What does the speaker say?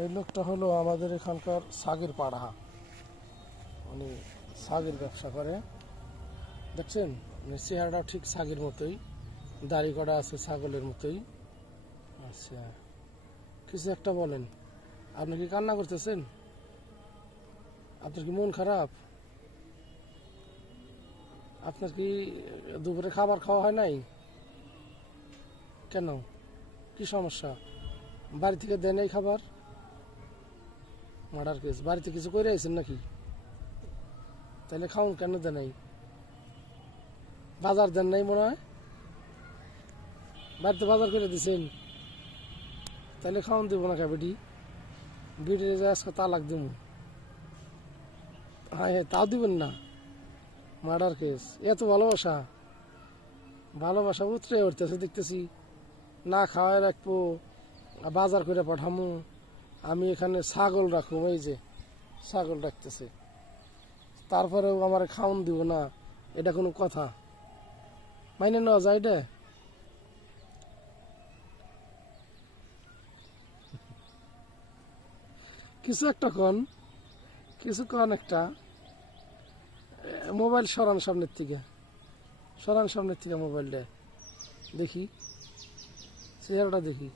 এই লোকটা হলো আমাদের এখানকার ছাগের পাড়া, মানে ছাগের ব্যবসা করে। দেখছেন, মানে চেহারাটা ঠিক ছাগের মতোই, দাড়ি করা আছে ছাগলের মতোই। আচ্ছা, কিছু একটা বলেন। আপনি কি কান্না করতেছেন? আপনার কি মন খারাপ? আপনার কি দুপুরে খাবার খাওয়া হয় নাই? কেন, কি সমস্যা? বাড়ি থেকে দেয় নাই খাবার? মার্ডার কেস, বাড়িতে কিছু করে আইছেন নাকি? তাহলে খাউন কেন দেয় নাই? বাজার দেন নাই মনে হয়, বাড়িতে বাজার করে দিছেন, তাহলে খাওয়ান দিব না কে বেটি? বিড়ি আজকে তালাক দিব। হ্যাঁ হ্যাঁ, তাও দিবেন না? মার্ডার কেস, এত ভালোবাসা, ভালোবাসা উতরে উঠতেছে দেখতেছি। না খাওয়াই রাখবো, বাজার করে পাঠামু, আমি এখানে ছাগল রাখবো, এই যে ছাগল রাখতেছে, তারপরেও আমার খাওন দিব না, এটা কোনো কথা? মাইনে নেওয়া যায় এটা? কিছু একটা কন, কিছু কন একটা। মোবাইল সরান সামনের থেকে, সরান সামনের থেকে মোবাইলটা, দেখি চেহারাটা দেখি।